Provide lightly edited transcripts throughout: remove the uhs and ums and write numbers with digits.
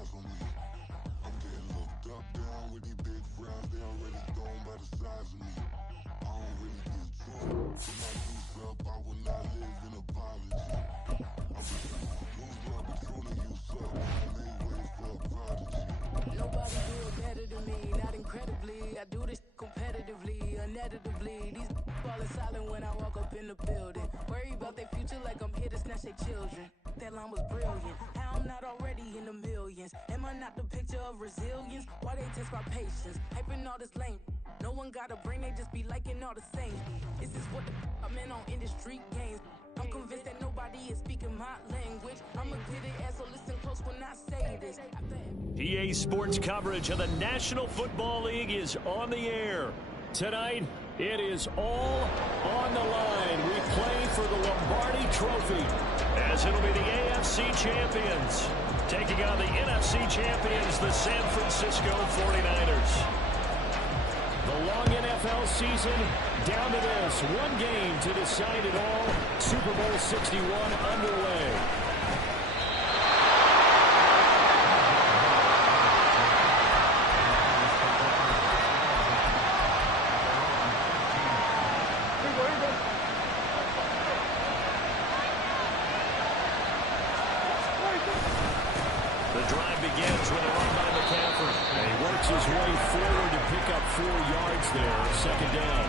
eyes on me. I'm getting looked up, down with these big frowns. They already thrown by the size of me. I don't really get to it. When I do up, I will not live in apology. I'm just who's Robert Trona, you suck. I made way for a prodigy. Nobody do it better than me, not incredibly. I do this competitively, uneditably. These falling silent when I walk up in the building. Worry about their future like I'm here to snatch their children. That line was brilliant. How I'm not already in the millions? Am I not the picture of resilience? Why they test my patience? Hyping all this lame. No one got a brain, they just be liking all the same. This is what the I'm in on industry games. I'm convinced that nobody is speaking my language. I'm a good ass, so listen close when I say this. EA Sports coverage of the National Football League is on the air. Tonight, it is all on the line. We play for the Lombardi Trophy, as it'll be the AFC champions taking on the NFC champions, the San Francisco 49ers. The long NFL season down to this. One game to decide it all. Super Bowl 61 underway. The drive begins with a run by McCaffrey. And he works his way forward to pick up 4 yards there. Second down.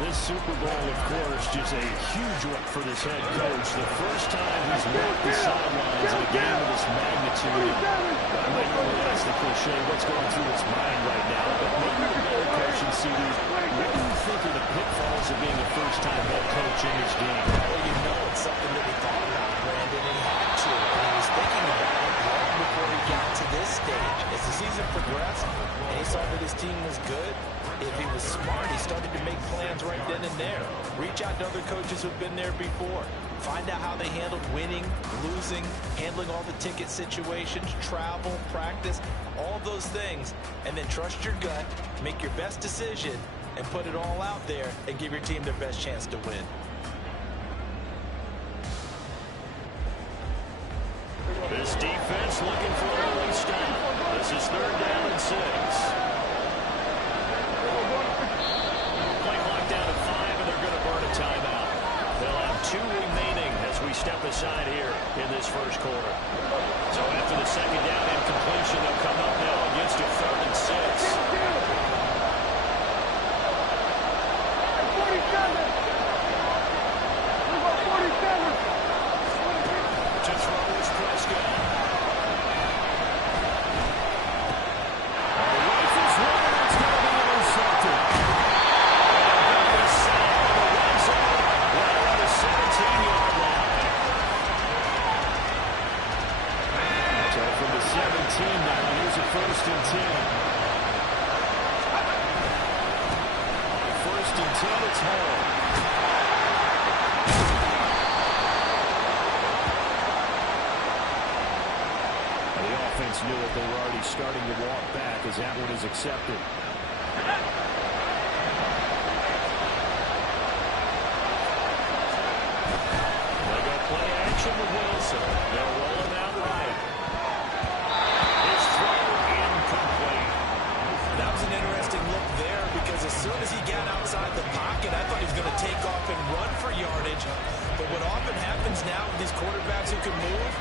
This Super Bowl, of course, just a huge one for this head coach. The first time he's walked the sidelines in a game of this magnitude. I might normally ask the cliche, what's going through his mind right now? But maybe the better question, CD, what do you think of the pitfalls of being a first-time head coach in this game? Well, you know it's something that he thought about, Brandon, and he had to. And he was thinking about it long before he got to this stage. As the season progressed and he saw that his team was good, if he was smart, he started to make plans right then and there. Reach out to other coaches who've been there before. Find out how they handled winning, losing, handling all the ticket situations, travel, practice, all those things. And then trust your gut, make your best decision, and put it all out there and give your team their best chance to win. This defense looking for an early stop. This is 3rd down and 6. Play clock down to 5, and they're going to burn a timeout. They'll have 2 remaining as we step aside here in this first quarter. So after the second down and completion, they'll come up now against a 3rd and 6. To throw is Prescott. Rifles one, and it's going to be intercepted. And a sack on the right side, right around the 17-yard line. So from the 17 now, here's a 1st and 10. 1st and 10, it's home. Knew it. They were already starting to walk back as that one is accepted. They go play action with Wilson. They'll roll him out right. His throw incomplete. That was an interesting look there because as soon as he got outside the pocket, I thought he was going to take off and run for yardage. But what often happens now with these quarterbacks who can move,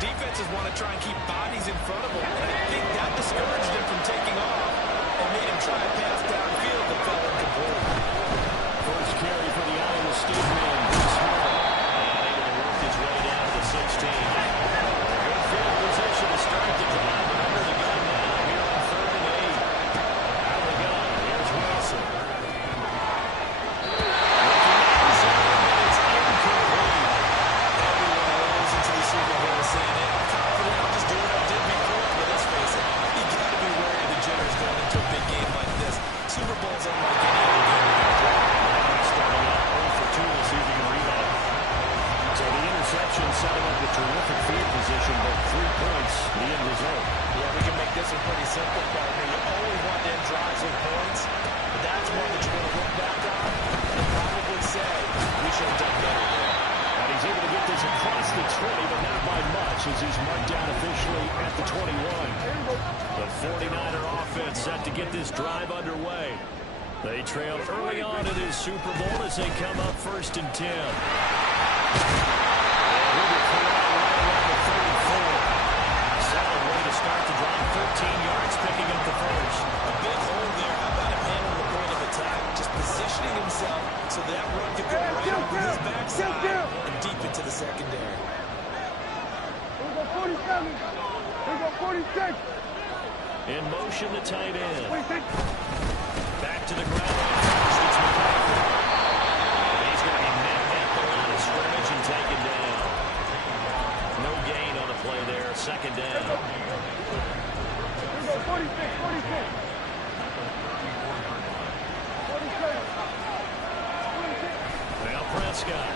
defenses want to try and keep bodies in front of them. And I think that discouraged him from taking off and made him try to pass downfield that fell incomplete. First carry for the Iowa State man. Able to work his way down to the 16. Good field position to start the drive. But under the gun now here on 3rd and 8. Out of the gun. Here's Wilson. It's incomplete. Everyone rolls into the Super Bowl saying, hey, I'm confident, I'll just do what I did before. But let's face it, you got to be wary of the jitters going into a big game like this. Super Bowl's unlike any other game you can play. Starting out 0 for 2. We'll see if he can rebound. So the interception setting up a terrific field position, but 3 points, the end result. Yeah, we can make this one pretty simple, partner. You always want to end drives with points, but that's one that you're going to look back on and probably say, we should have done better there. And he's able to get this across the 20, but not by much. as he's marked down officially at the 21. The 49er offense set to get this drive underway. They trail early on in this Super Bowl as they come up 1st and 10. He'll be cleared out right around the 34. Solid way to start the drive, 13 yards, picking up the first. A big hole there. How about him handling the point of attack? Just positioning himself so that run could go right over his backside and deep into the secondary. Here we go 47. Here we go 46. In motion, the tight end. 46. Back to the ground. It's McCaffrey. He's going to be met at the line of scrimmage and taken down. No gain on the play there. 2nd down. Here we go 46. 46. 46. Now Prescott.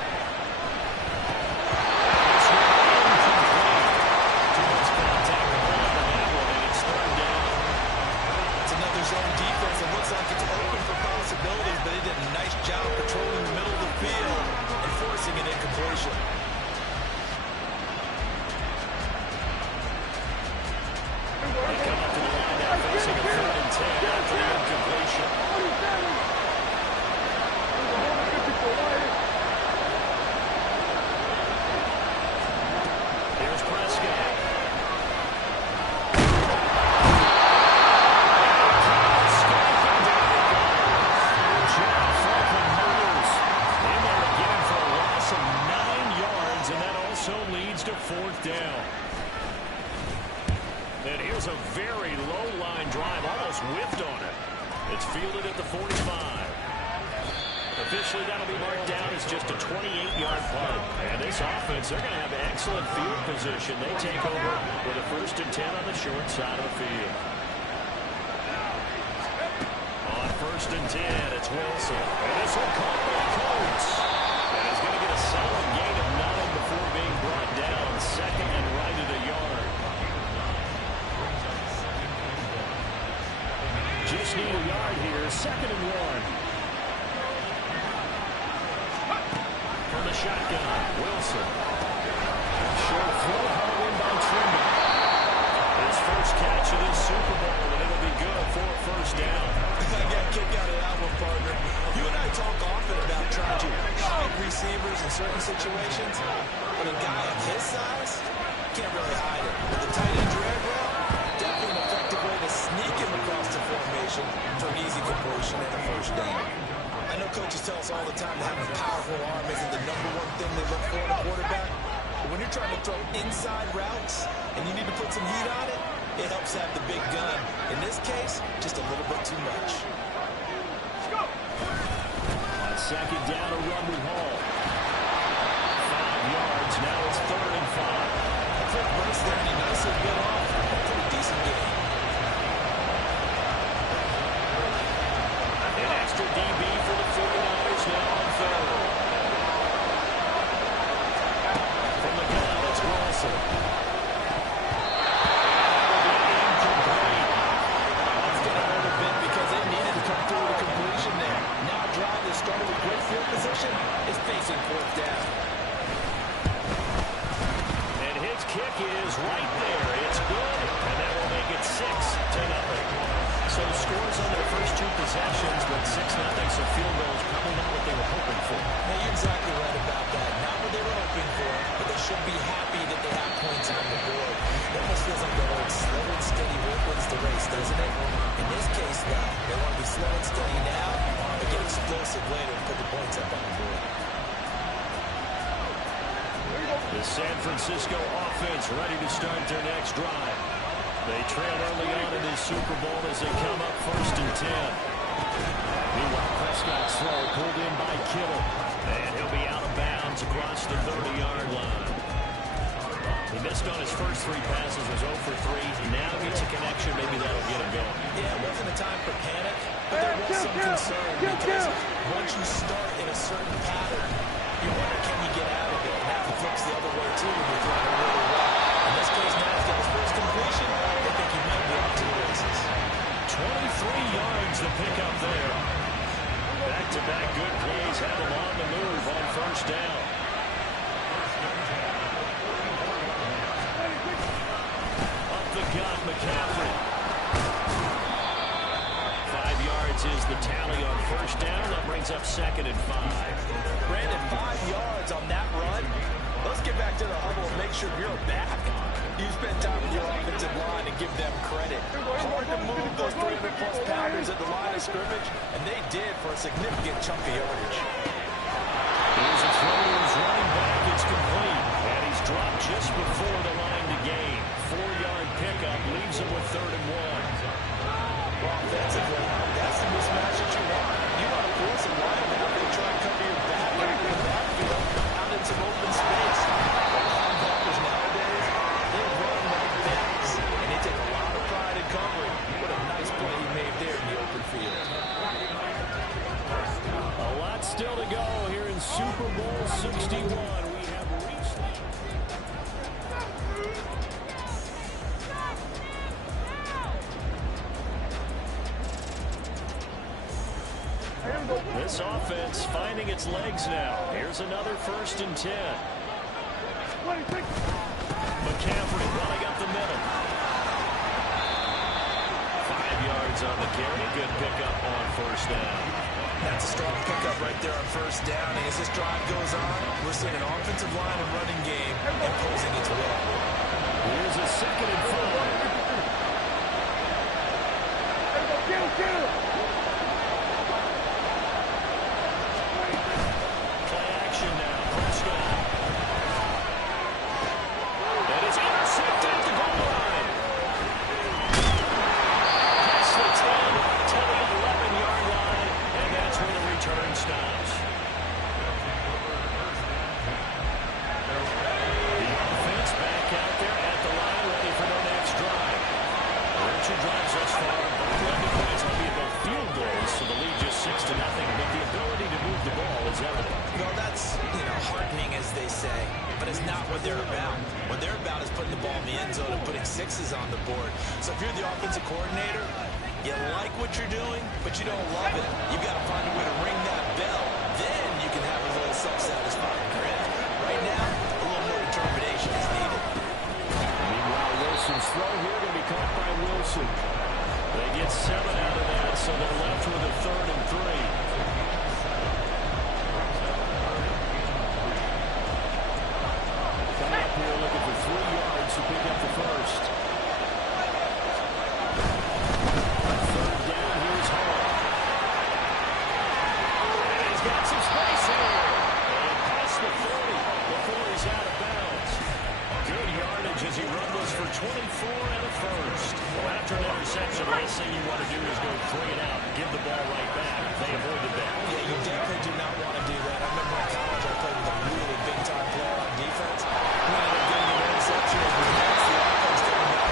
Zone defense. It looks like it's open for possibilities, but he did a nice job patrolling the middle of the field and forcing an incompletion. They come up to the line now, facing a 3rd and 10 after the incompletion. Here's Prescott. Leads to 4th down. And here's a very low-line drive, almost whiffed on it. It's fielded at the 45. Officially, that'll be marked down as just a 28-yard punt. And this offense, they're going to have excellent field position. They take over with a 1st and 10 on the short side of the field. On 1st and 10, it's Wilson. And this one caught by Coates. And he's going to get a solid gain of 9 before being brought down. 2nd and right at a yard. Just need a yard here. 2nd and 1. From the shotgun, Wilson. Short throw, hauled in by Trimble. His first catch of this Super Bowl, and it'll be good for a 1st down. I got a kick out of that one, partner. You and I talk often about trying to hide receivers in certain situations, but a guy of his size can't really hide it. With the tight end drag route, definitely an effective way to sneak him across the formation for an easy completion and a 1st down. I know coaches tell us all the time that having a powerful arm isn't the #1 thing they look for in a quarterback, but when you're trying to throw inside routes and you need to put some heat on it, it helps have the big gun. In this case, just a little bit too much. On 2nd down, a run with Hall. 5 yards, now it's 3rd and 5. A quick burst there, and he nicely bit off a pretty decent game. An extra DB for the 49ers now on 3rd. From the gun, it's Wilson. Started with great field position, is facing 4th down. And his kick is right there. It's good, and that will make it 6-0. So scores on their first 2 possessions, but 6-0, so field goal is probably not what they were hoping for. Now, you're exactly right about that. Not what they were hoping for, but they should be happy that they have points on the board. It almost feels like that old slow and steady wins the race, doesn't it? In this case, though, they want to be slow and steady now, but get explosive later and put the points up on the board. The San Francisco offense ready to start their next drive. They trail early on in this Super Bowl as they come up 1st and 10. Meanwhile, Prescott's throw pulled in by Kittle. And he'll be out of bounds across the 30-yard line. He missed on his first 3 passes, was 0 for 3. Now gets a connection. Maybe that'll get him going. Yeah, it wasn't a time for panic, but there was some concern because once you start in a certain pattern, you wonder, can you get out of it? And that flips the other way, too, when you're throwing really well. In this case, now he's got his first completion. I think he might be off to the races. 23 yards to pick up there. Back-to-back good plays have him on the move on 1st down. first down. That brings up 2nd and 5. Brandon, 5 yards on that run. Let's get back to the huddle and make sure you're back. You spend time with your offensive line and give them credit. Hard to move those 300-plus pounders at the line of scrimmage, and they did for a significant chunk of yardage. Here's a throw to his running back. It's complete. And he's dropped just before the line to gain. 4-yard pickup leaves him with 3rd and 1. Offensively, that's the mismatch that you want. You want to force a linebacker to try and cover your back out of the backfield, out in some open space. The linebackers nowadays, they run like backs, and they take a lot of pride in covering. What a nice play he made there in the open field. A lot still to go here in Super Bowl 61. We have reached this offense finding its legs now. Here's another 1st and 10. McCaffrey running up the middle. 5 yards on the carry. Good pickup on 1st down. That's a strong pickup right there on 1st down. And as this drive goes on, we're seeing an offensive line and running game imposing its will. Here's a 2nd and 5. Play action now. Prescott. That is intercepted at the goal line. Past the 10 to the 11-yard line, and that's where the return stops. The offense back out there at the line, ready for their next drive. There are 2 drives thus far. Blended points will be both field goals, so the lead just 6-0. But the ability to move the ball is evident. Well, that's, heartening, as they say, but it's not what they're about. What they're about is putting the ball in the end zone and putting 6s on the board. So if you're the offensive coordinator, you like what you're doing, but you don't love it. You've got to find a way to ring that bell. Then you can have a little self-satisfying grin. Right now, a little more determination is needed. Meanwhile, Wilson's throw here going to be caught by Wilson. They get 7 out of that, so they're left with a 3rd and 3. Coming up here looking for 3 yards to pick up the 1st. 3rd down, here's Hall. And he's got some space here. And past the 40 before he's out of bounds. Good yardage as he rumbles for 24 and a 1st. Well, after an interception, the last thing you want to do is go 3 and out and give the ball right back. They avoided that. Yeah, you definitely do not want to do that. I remember in college I played with a really big-time player on defense. We ended up getting an interception as we passed the offense coming back.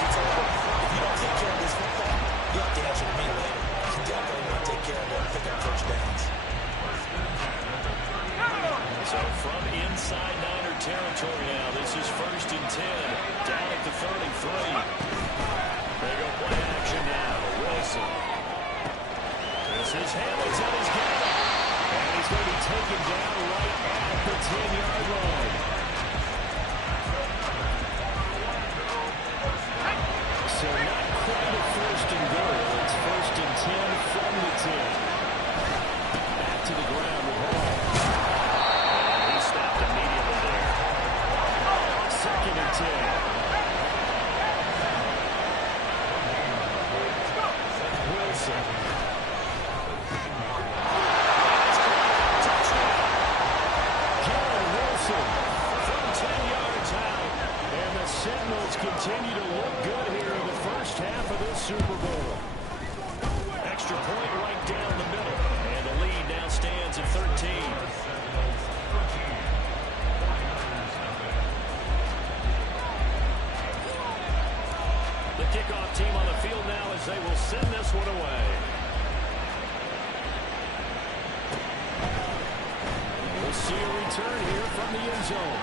He told him, if you don't take care of this football, you'll have to answer to me later. You definitely want to take care of it and pick up 1st downs. So from inside Niner territory now, this is 1st and 10, down at the 33. They go play action now. Wilson. This is Hamilton. He's got it. And he's going to be taken down right at the 10-yard line. So not quite a 1st and goal. It's 1st and 10 from the 10. Back to the ground with Hall. Stopped immediately there. 2nd and 10. Wilson. Kevin Wilson from 10 yards out. And the Sentinels continue to look good here in the 1st half of this Super Bowl. Extra point right down the middle. And the lead now stands at 13. The kickoff team on the field now as they will send this one away. We'll see a return here from the end zone.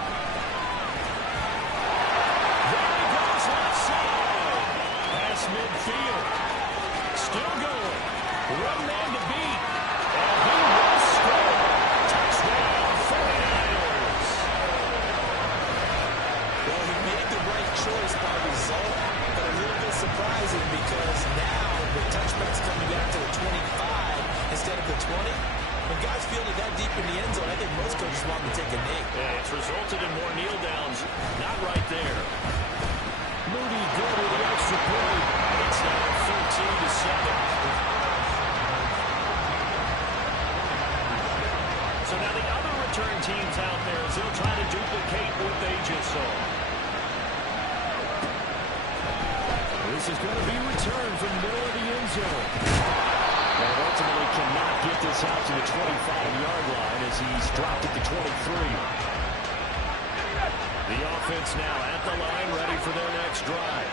There he goes left side. Past midfield. Still going. 1 man to beat. And he will score. Touchdown, 49ers. Well, he made the right choice by result, but a little bit surprising because now the touchback's coming back to the 25. instead of the 20. When guys feel it that deep in the end zone, I think most coaches want to take a knee. Yeah, it's resulted in more kneel downs. Not right there. Moody good with the extra point. It's now 13-7. So now the other return teams out there as they'll try to duplicate what they just saw. This is going to be returned from the middle of the end zone. And ultimately cannot get this out to the 25-yard line as he's dropped it to 23. The offense now at the line, ready for their next drive.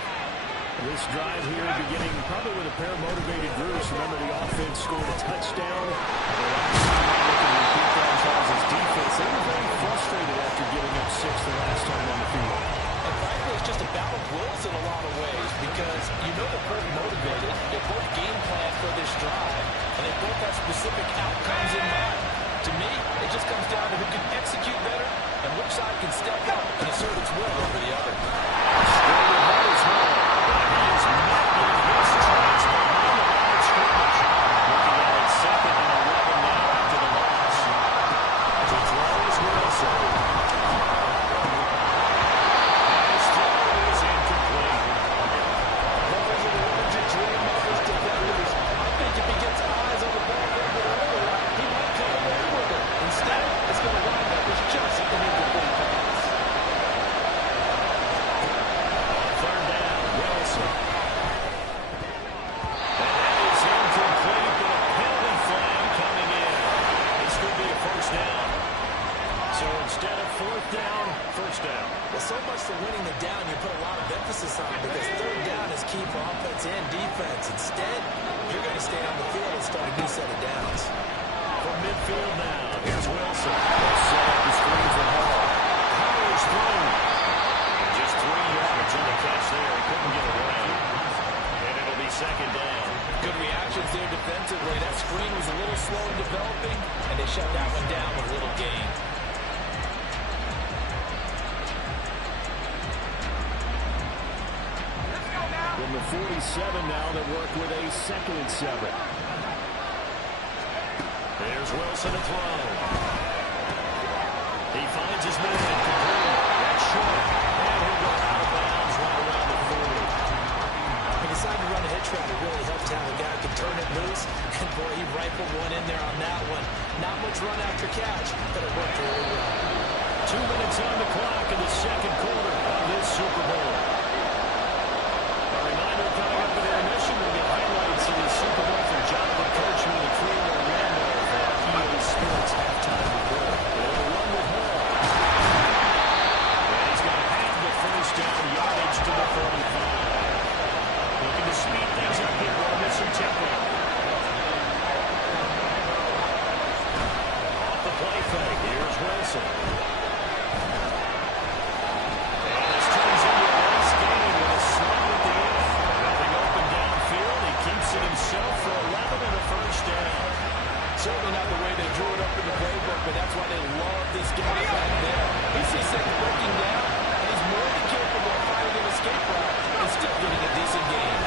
This drive here beginning probably with a pair of motivated groups. Remember, the offense scored a touchdown. His defense, they were very frustrated after giving up 6 the last time on the field. And frankly, it's just a battle of wills in a lot of ways because you know they're both motivated, they both game plan for this drive, and they both have specific outcomes in mind. To me, it just comes down to who can execute better and which side can step up and assert its will over the other. So much for winning the down, you put a lot of emphasis on because third down is key for offense and defense. Instead, you're going to stay on the field and start a new set of downs. From midfield now, here's Wilson. Set up the screen for Hall. Howard's thrown. Just 3 yards on the catch there. He couldn't get away. And it'll be second down. Good reactions there defensively. That screen was a little slow in developing, and they shut that one down with a little gain. From the 47 now, they work with a 2nd and 7. There's Wilson to throw. He finds his man. That's short. And he'll go out of bounds right around the 40. He decided to run a hitch route. It really helped to have a guy who could turn it loose. And boy, he rifled one in there on that one. Not much run after catch, but it worked really well. 2 minutes on the clock in the second quarter of this Super Bowl. Coming up in intermission, we'll get highlights of the Super Bowl from Jonathan Coachman, the crew in Orlando for EA Sports halftime report. They'll run with Hall. And he's going to have the first down yardage to the 45. Looking to speed things up here, with some tempo. Off the play fake, here's Wilson. Himself for 11 and a first down. Certainly not the way they drew it up in the playbook, but that's why they love this guy back there. He sees things breaking down, and he's more than capable of finding an escape route and still getting a decent gain.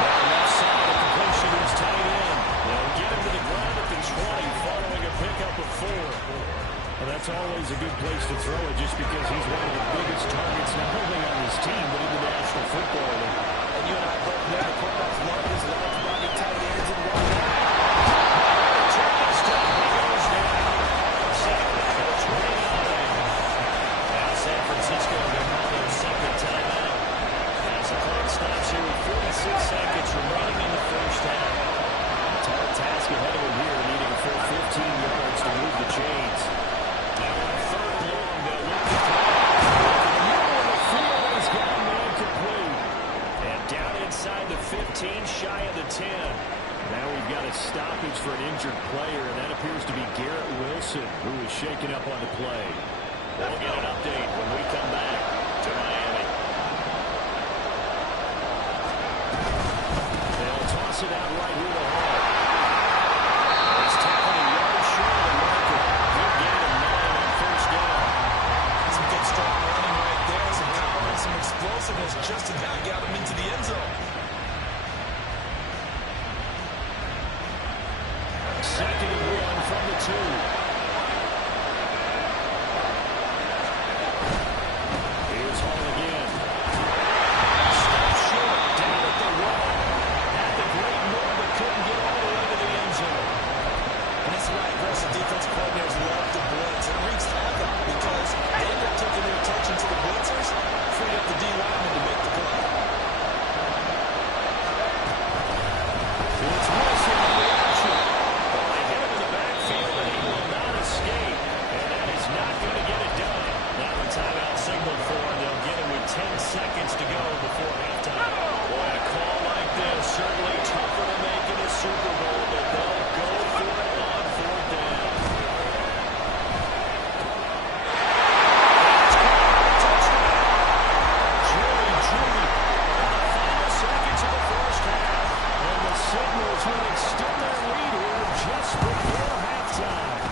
On the left side, the completion is tight end. They'll get him to the ground at the 20, following a pickup of 4. Well, that's always a good place to throw it just because he's one of the biggest targets not only on his team but in the National Football League. And you and I both know the quarterbacks love his large body tight ends and whatnot. Now San Francisco will call their second timeout. As the clock stops here with 46 seconds remaining in the first half. Tall task ahead of him here, needing a full 15 yards to move the chains. Now on third and long, they'll look to play. The field has gone man complete. And down inside the 15, shy of the 10. Now we've got a stoppage for an injured player, and that appears to be Garrett Wilson, who is shaken up on the play. We'll get an update when we come back to Miami. They'll toss it out right here to Hall. He's tackled a yard short of the marker. Good gain of 9 on first down. Some good strong running right there. Some power and some explosiveness just about got him into the end zone. Second and 1 from the 2. Here's Hall again. Stop short, down at the 1. Had the great move, but couldn't get all the way to the end zone. And that's why aggressive defense coordinators love to blitz. It wreaks havoc because they end up taking their attention to the blitzers, freeing up the D-lineman to make the play. It's Wilson on the action. Well, they hit him in the backfield, and he will not escape. And that is not going to get it done. Now the timeout signaled for. They'll get it with 10 seconds to go before halftime. Boy, a call like this, certainly tougher to make in a Super Bowl, but they'll go for it on 4th down. Signals will extend their lead here just before halftime.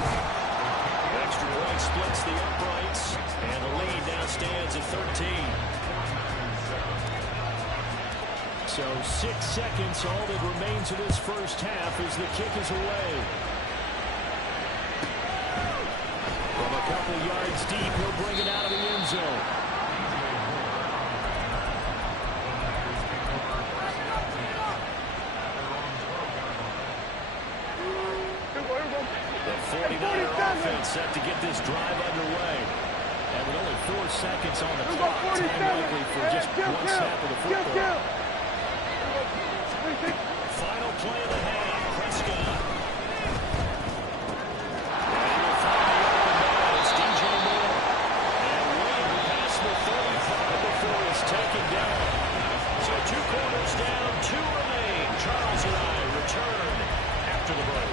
Extra point splits the uprights, and the lead now stands at 13. So 6 seconds, all that remains of this first half as the kick is away. From a couple yards deep, he'll bring it out of the end zone. The 49er offense set to get this drive underway. And with only 4 seconds on the clock, time likely for just one snap of the football. Final play of the half, Prescott. And he will find the open man. It's DJ Moore. And way past the 35 before he's taken down. So 2 quarters down, 2 remain. Charles and I return after the break.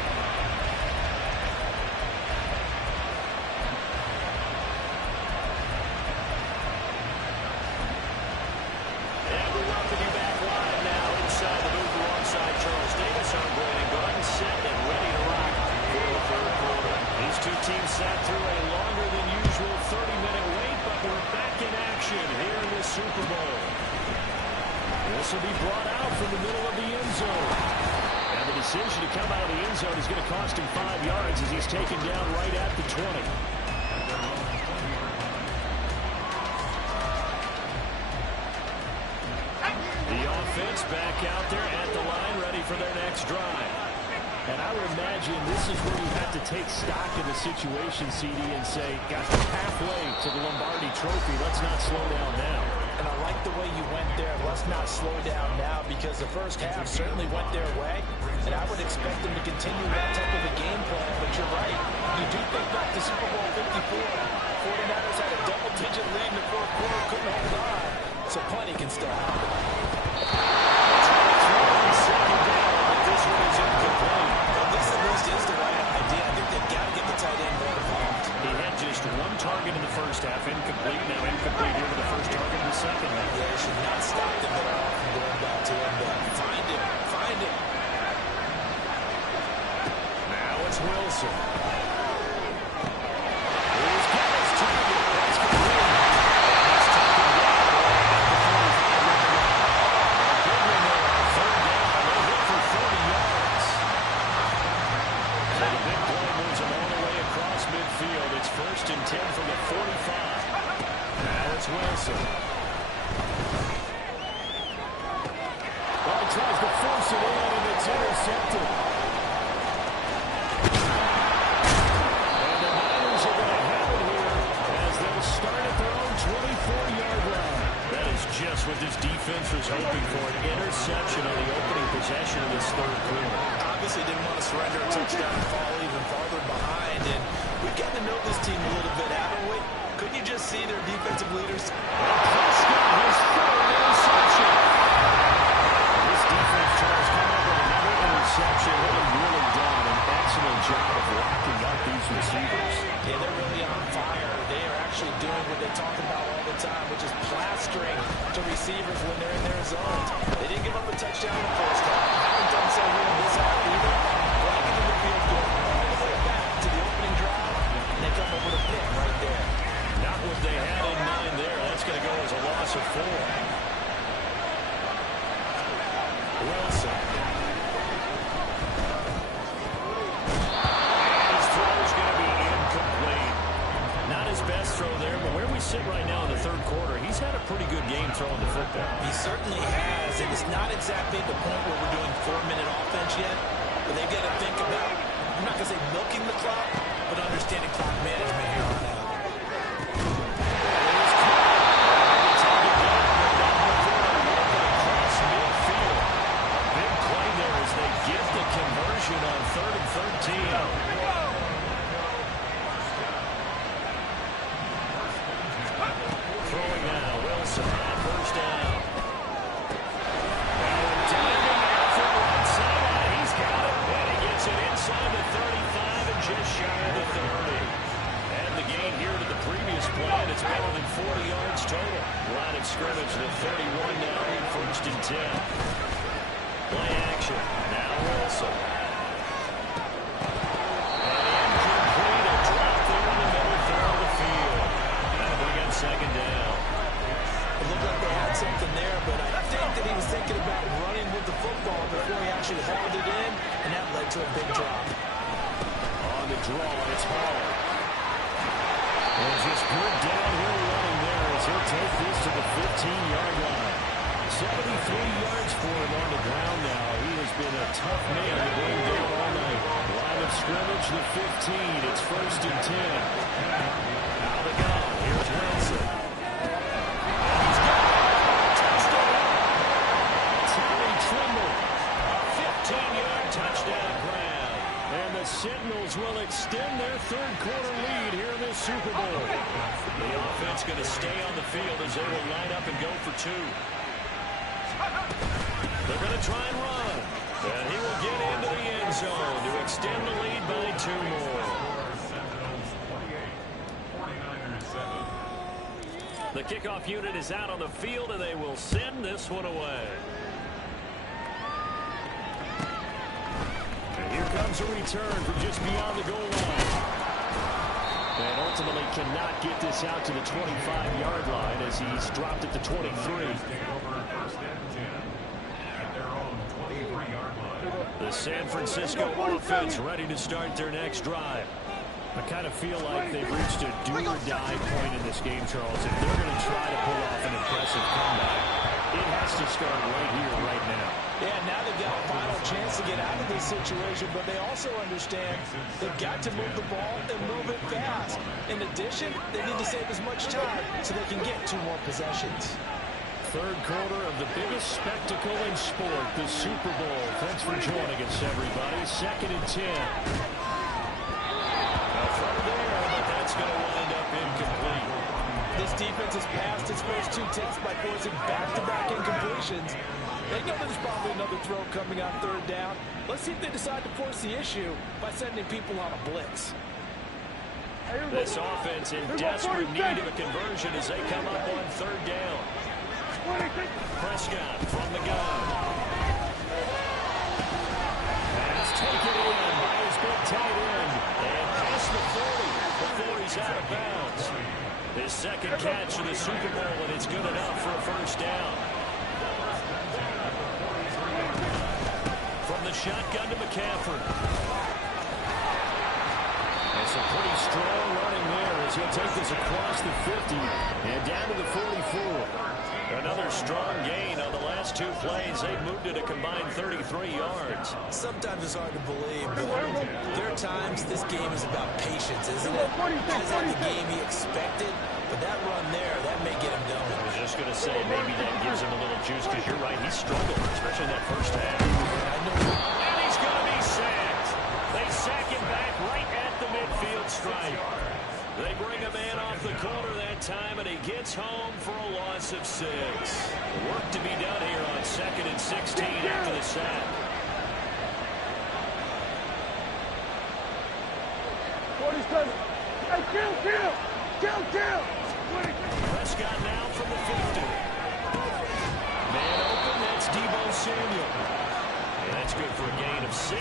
Teams sat through a longer than usual 30-minute wait, but we're back in action here in the Super Bowl. This will be brought out from the middle of the end zone. And the decision to come out of the end zone is going to cost him 5 yards as he's taken down right at the 20. The offense back out there at the line, ready for their next drive. And I would imagine this is where you have to take stock of the situation, CD, and say, got halfway to the Lombardi Trophy. Let's not slow down now. And I like the way you went there. Let's not slow down now because the first half certainly went their way. And I would expect them to continue that type of a game plan. But you're right. You do think back to Super Bowl 54. 49ers had a double-digit lead in the fourth quarter, couldn't hold on. So plenty can still happen. Second down, but this one is incomplete. This at least is the right idea. I think they've got to get the tight end more involved. He had just 1 target in the first half, incomplete. Now incomplete here to the first target in the second half. Yeah, they should not stop them at all from going back to him. Find him. Find him. Now it's Wilson. Here's Garrett's target. That's complete. He's taken down at the 45-yard line. A big one there on 3rd down. They'll hit for 40 yards. So the big play moves him all the way across midfield. It's 1st and 10 from the 45. Now it's Wilson. Well, he tries to force it in, and it's intercepted. And the Niners are going to have it here as they'll start at their own 24-yard line. That is just what this defense was hoping for, an interception on the opening possession of this 3rd quarter. Obviously didn't want to surrender a touchdown and fall even farther behind. And we've gotten to know this team a little bit, haven't we? Couldn't you just see their defensive leaders? And Prescott has 3rd interception. This defense, Charles, coming up with another interception. They have really done an excellent job of locking up these receivers. Yeah, they're really on fire. They are actually doing what they talk about all the time, which is plastering to receivers when they're in their zones. They didn't give up a touchdown in the first half. Haven't done so here in this half either. Blanking in the field goal all the way back to the opening drive, and they come up with a pick right there. Not what they had in mind there. That's going to go as a loss of 4. Wilson. throwing the football. He certainly has, and it's not exactly at the point where we're doing 4-minute offense yet, but they've got to think about, I'm not going to say milking the clock, but understanding clock management here on out. Big play there as they get the conversion on 3rd and 13. Throwing now, Wilson on first down. Diving out from one sideline, he's got it. And he gets it inside the 35 and just shy of the 30. And the gain here to the previous play, and it's better than 40 yards total. Line of scrimmage, the 31 now in 1st and 10. Play action. Now Wilson. And incomplete. A drop there in the middle third of the field. That'll bring up 2nd down. It looked like they had something there, but I think that he was thinking about running with the football before he actually hauled it in, and that led to a big drop. On the draw, it's Hall. And just good downhill running there as he'll take this to the 15-yard line. 73 yards for him on the ground now. He has been a tough man to bring down all night. Line of scrimmage, the 15. It's 1st and 10. Out of the gun. Here's Wilson. He's got it. Touchdown. Tommy Trimble. A 15-yard touchdown grab. And the Sentinels will extend their 3rd quarter lead here in this Super Bowl. The offense going to stay on the field as they will line up and go for 2. They're going to try and run. And he will get into the end zone to extend the lead by 2 more. The kickoff unit is out on the field, and they will send this one away. And here comes a return from just beyond the goal line. And ultimately cannot get this out to the 25-yard line as he's dropped at the 23. The San Francisco offense ready to start their next drive. I kind of feel like they've reached a do-or-die point in this game, Charles. If they're going to try to pull off an impressive comeback, it has to start right here, right now. Yeah, now they've got a final chance to get out of this situation, but they also understand they've got to move the ball and move it fast. In addition, they need to save as much time so they can get 2 more possessions. 3rd quarter of the biggest spectacle in sport, the Super Bowl. Thanks for joining us, everybody. 2nd and 10. Now throw there, but that's going to wind up incomplete. This defense has passed its first 2 tests by forcing back-to-back incompletions. They know there's probably another throw coming on 3rd down. Let's see if they decide to force the issue by sending people on a blitz. This offense in desperate need of a conversion as they come up on 3rd down. Prescott from the gun. Pass taken in by his big tight end. And past the 40 before he's out of bounds. His 2nd catch of the Super Bowl, and it's good enough for a 1st down. From the shotgun to McCaffrey. And some pretty strong running there as he'll take this across the 50 and down to the 44. Another strong gain on the last 2 plays. They've moved it a combined 33 yards. Sometimes it's hard to believe, but there are times this game is about patience, isn't it? That's not the game he expected, but that run there, that may get him going. I was just going to say, maybe that gives him a little juice, because you're right, he struggled, especially in that first half. And he's going to be sacked. They sack him back right at the midfield stripe. They bring a man off the corner that time, and he gets home for a loss of 6. Work to be done here on 2nd and 16 after the sack. 47. Hey, kill. Prescott now from the 50. Man open, that's Deebo Samuel. And that's good for a gain of 6.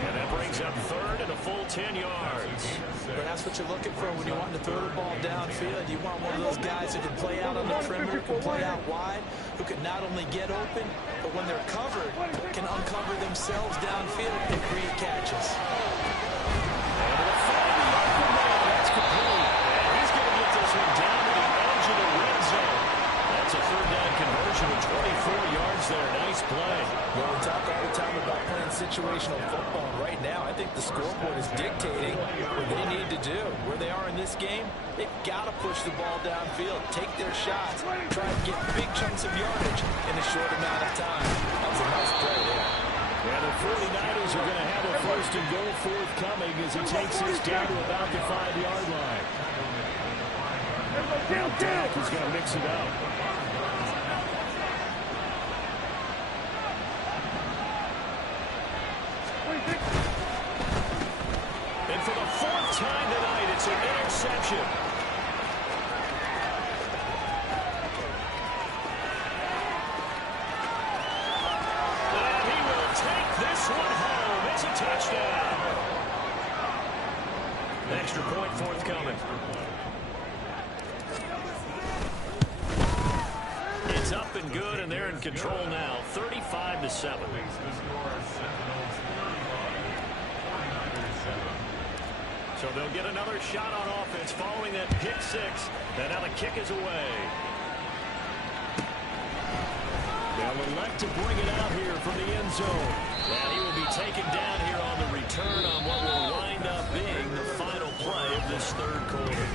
And that brings up 3rd and a full 10 yards. But that's what you're looking for when you want to throw the ball downfield. You want one of those guys who can play out on the perimeter, can play out wide, who can not only get open, but when they're covered, can uncover themselves downfield and create catches. And they'll find the open man. That's complete. And he's going to get this one down to the edge of the red zone. That's a 3rd down scoreboard is dictating what they need to do. Where they are in this game, they've got to push the ball downfield, take their shots, try to get big chunks of yardage in a short amount of time. That was a nice play there. And the 49ers are going to have a first and goal forthcoming as he takes this down to about the 5-yard line. Now Dak is going to mix it up. And for the 4th time tonight, it's an interception. And he will take this one home. It's a touchdown. Extra point forthcoming. It's up and good, and they're in control now, 35-7. So they'll get another shot on offense following that pick six. And now the kick is away. They'll elect to bring it out here from the end zone. And he will be taken down here on the return on what will wind up being the final play of this 3rd quarter.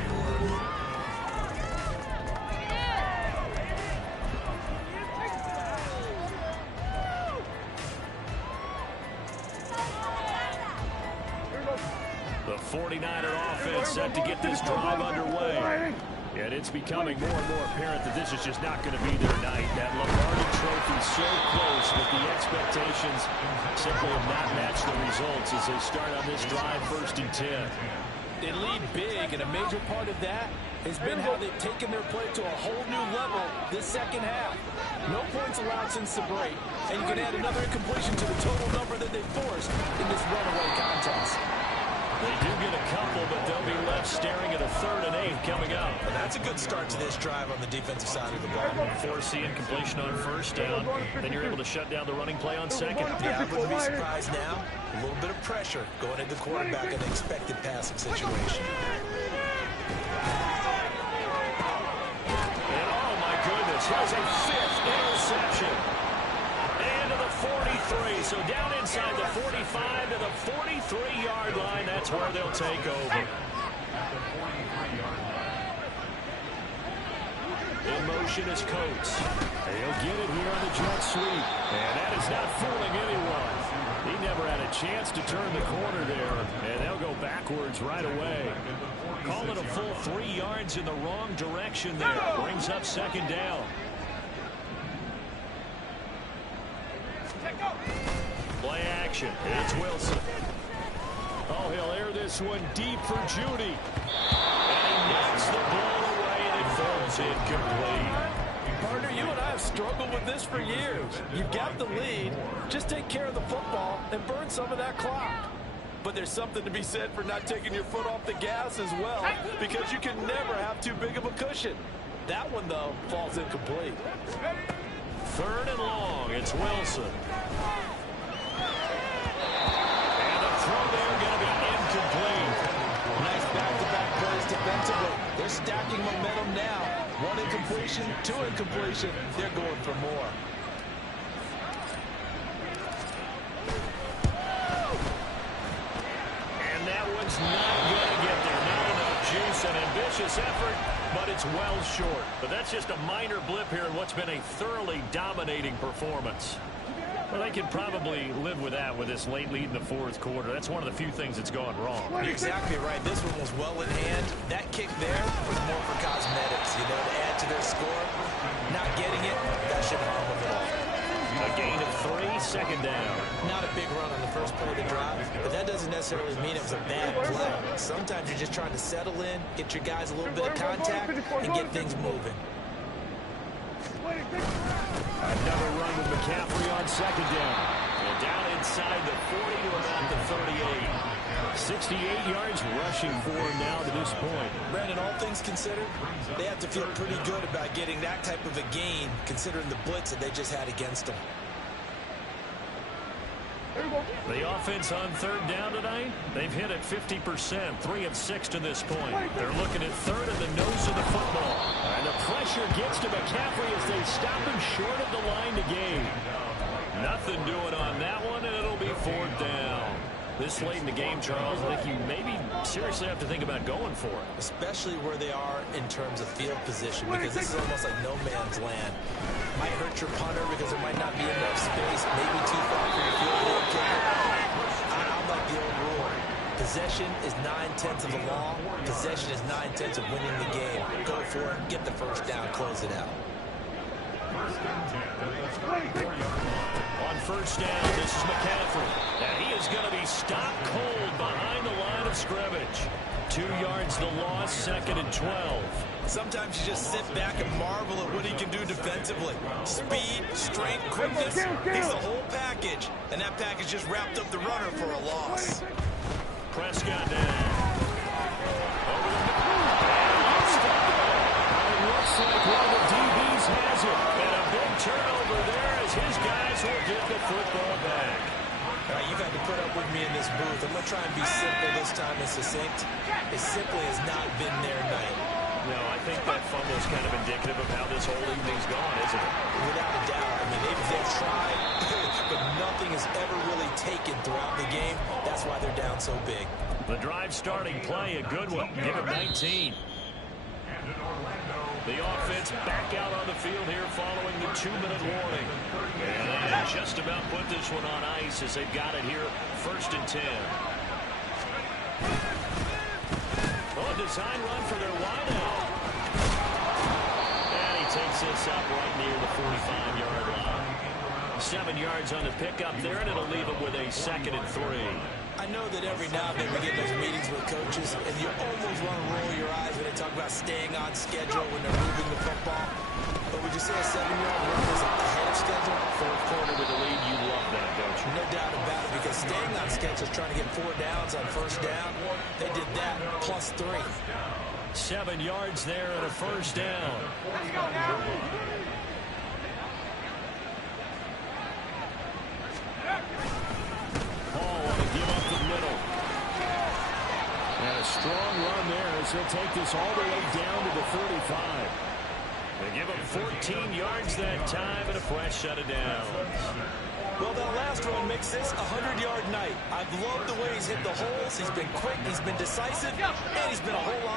The 49er offense set to get this drive underway. And it's becoming more and more apparent that this is just not going to be their night. That Lombardi Trophy so close, but the expectations simply have not matched the results as they start on this drive 1st and 10. They lead big, and a major part of that has been how they've taken their play to a whole new level this 2nd half. No points allowed since the break, and you can add another incompletion to the total number that they forced in this runaway contest. They do get a couple, but they'll be left staring at a 3rd and 8 coming up. Well, that's a good start to this drive on the defensive side of the ball. Forcing incompletion on 1st down, then you're able to shut down the running play on 2nd. Yeah, I wouldn't be surprised now. A little bit of pressure going into the quarterback in an expected passing situation. And oh my goodness, here's a 5th interception. And to the 43, so down inside the 45 to the 43-yard line. That's where they'll take over. In motion is Coates. He'll get it here on the jet sweep. And that is not fooling anyone. He never had a chance to turn the corner there. And they'll go backwards right away. Call it a full 3 yards in the wrong direction there. Brings up 2nd down. Play action. It's Wilson. Oh, he'll air this one deep for Judy. And he knocks the ball away, and it falls incomplete. Partner, you and I have struggled with this for years. You've got the lead. Just take care of the football and burn some of that clock. But there's something to be said for not taking your foot off the gas as well, because you can never have too big of a cushion. That one, though, falls incomplete. 3rd and long. It's Wilson. And the throw there going to be incomplete. Nice back-to-back plays defensively. They're stacking momentum now. 1 incompletion, 2 incompletion. They're going for more. And that one's not going to get there. Not enough juice. An ambitious effort, but it's well short. But that's just a minor blip here in what's been a thoroughly dominating performance. Well, they can probably live with that with this late lead in the 4th quarter. That's one of the few things that's gone wrong. You're exactly right. This one was well in hand. That kick there was more for cosmetics, you know, to add to their score. Not getting it, that shouldn't harm them at all. A gain of 3, 2nd down. Not a big run on the first play of the drive, but that doesn't necessarily mean it was a bad play. Sometimes you're just trying to settle in, get your guys a little bit of contact, and get things moving. Another run with McCaffrey on 2nd down. And down inside the 40 to about the 38. 68 yards rushing for him now to this point. Brandon, all things considered, they have to feel pretty good about getting that type of a gain, considering the blitz that they just had against them. The offense on 3rd down tonight, they've hit it 50%, 3 of 6 to this point. They're looking at 3rd in the nose of the football. And the pressure gets to McCaffrey as they stop him short of the line to gain. Nothing doing on that one, and it'll be 4th down. This late in the game, Charles, I think you maybe seriously have to think about going for it. Especially where they are in terms of field position, because this is almost like no man's land. Might hurt your punter because there might not be enough space, maybe too far for your field goal kicker. I like the old rule. Possession is 9/10 of the law. Possession is 9/10 of winning the game. Go for it, get the first down, close it out. On first down, this is McCaffrey. And he is going to be stopped cold behind the line of scrimmage. 2 yards the loss, 2nd and 12. Sometimes you just sit back and marvel at what he can do defensively. Speed, strength, quickness. He's the whole package. And that package just wrapped up the runner for a loss. Prescott down. Over the middle. And it looks like one of the DBs has it. And a big turnover there as his guys will get the football back. All right, you've had to put up with me in this booth. I'm going to try and be simple this time and succinct. It simply has not been their night. No, I think that fumble is kind of indicative of how this whole evening's gone, isn't it? Without a doubt. I mean, they've tried, but nothing has ever really taken throughout the game. That's why they're down so big. The drive starting play, a good one. Give it 19. The offense back out on the field here following the 2-minute warning. And they just about put this one on ice as they've got it here, 1st and 10. Oh, a design run for their wideout. And he takes this up right near the 45-yard line. 7 yards on the pickup there, and it'll leave them with a 2nd and 3. I know that every now and then we get those meetings with coaches, and you almost want to roll your eyes when they talk about staying on schedule when they're moving the football. But would you say a 7-yard run is ahead of schedule? 4th quarter with the lead, you love that, don't you? No doubt about it, because staying on schedule is trying to get 4 downs on first down. They did that, plus 3. 7 yards there and a first down. Let's go now. And a strong run there as he'll take this all the way down to the 45. They give him 14 yards that time and a fresh set of downs. Well, that last run makes this a 100-yard night. I've loved the way he's hit the holes. He's been quick, he's been decisive, and he's been a whole lot